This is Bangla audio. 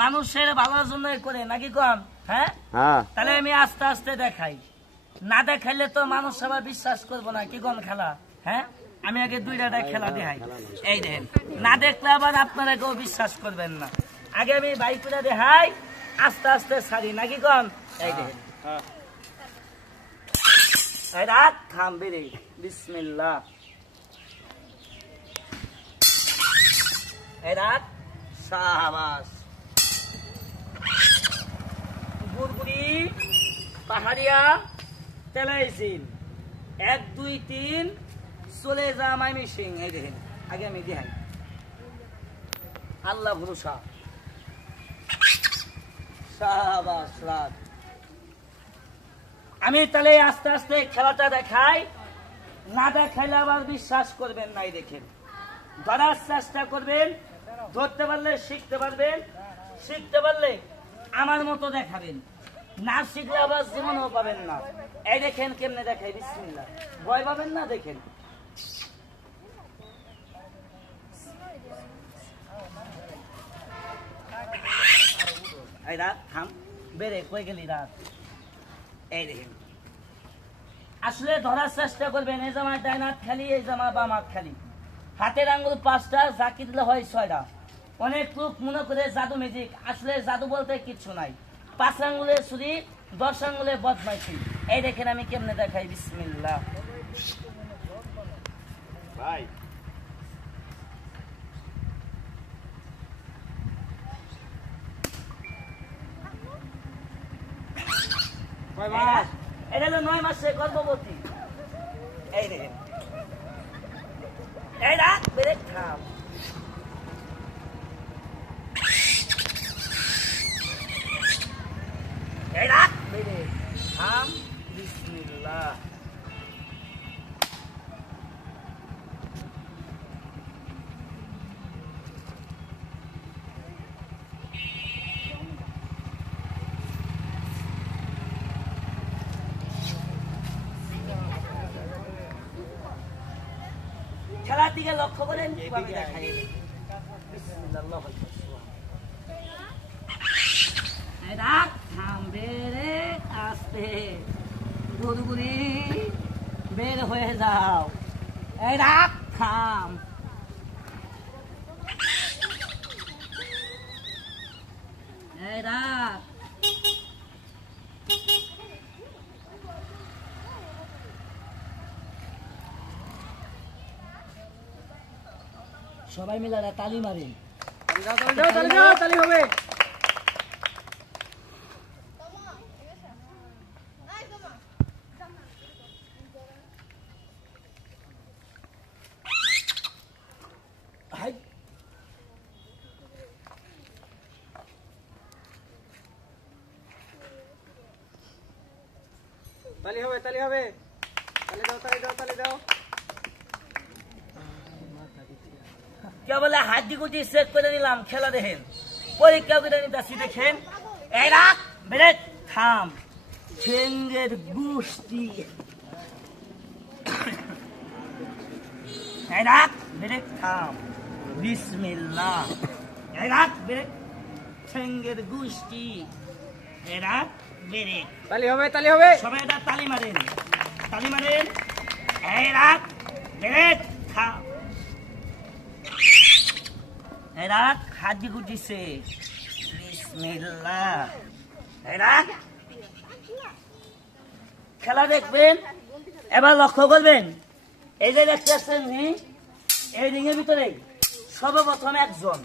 মানুষের ভালোর জন্য করে নাকি কম? হ্যাঁ, তাহলে আমি আস্তে আস্তে দেখাই। না দেখাইলে তো মানুষ সবাই বিশ্বাস করবো না। কি কোন খেলা? হ্যাঁ, আমি আগে দুইটা খেলা দেখাই। এই দেখেন, না দেখলে আবার আপনারা কেউ বিশ্বাস করবেন না। আগে আমি বাইকটা দেখাই, আস্তে আস্তে ছাড়ি নাকি কম? এই দেখেন, রাত থামবে রে। বিসমিল্লাহ। এই রাত শাবাশ। গুড়গুড়ি পাহাড়িয়া তেলাইছিন 1 2 3 চলে যা মাই মিশিং। এই দেখেন, আগে আমি দেখাই। আল্লাহ ভরসা। শাবাশ রাত। আমি তাহলে আস্তে আস্তে খেলাটা দেখাই। না দেখাইলে আবার বিশ্বাস করবেন নাই। দেখেন, ধরার চেষ্টা করবেন, ধরতে পারলে শিখতে পারবেন, শিখতে পারলে আমার মতো দেখাবেন, না শিখলে আবার জীবনও পাবেন না। এই দেখেন কেমনে দেখাই। বিসমিল্লাহ। ভয় পাবেন না। দেখেন, এই রাত থাম বেড়ে কই গেলি রাত। এই দেখেন, আসলে ধরার চেষ্টা করবেন। এই জামায় ডাইনাত খালি, এই জামা বামাত খালি। হাতের আঙ্গুল 5টা, জাকি দিলে হয় 6টা। অনেক লোক মনে করে জাদু ম্যাজিক, আসলে জাদু বলতে কিচ্ছু নাই। 5 আঙ্গুলে ছুরি, 10 আঙ্গুলে বদমাইশি। এই দেখেন আমি কেমনে দেখাই। বিসমিল্লাহ। ভাই এটা হলো 9 মাসে গর্ভবতী। এই দেখেন, এই রাত বেড়ে খাম। এই রাত বেড়ে খাম। বিসমিল্লাহ। খেলার দিকে লক্ষ্য করেন কিভাবে দেখাই। রাত থামবে রে আস্তে। গুড়গুড়ি বের হয়ে যাও। এই রাত থাম। এই রাত সবাই মিলে তালি মারেন। তালি হবে। তালি হবে, তালি হবে। তালি দাও, তালি দাও, তালি দাও। কে বলে হাড্ডি গুটি চেক করে নিলাম। খেলা দেখেন, পরীক্ষা করে নিতেছি। দেখেন, এই রাত বেড়ে থাম। ঠেঙ্গের গুষ্টি। এই রাত বেড়ে থাম। বিসমিল্লাহ। এই রাত বেড়ে ঠেঙ্গের গুষ্টি। এই রাত বেড়ে। তালি হবে, তালি হবে। সবাই এটা তালি মারেন, তালি মারেন। এই রাত বেড়ে থাম। এই রাত হাড্ডি গুটিছে। বিসমিল্লাহ। এই রাত খেলা দেখবেন। এবার লক্ষ্য করবেন, এই যে দেখতে আসছেন, এই রিং এর ভিতরে সর্বপ্রথম একজন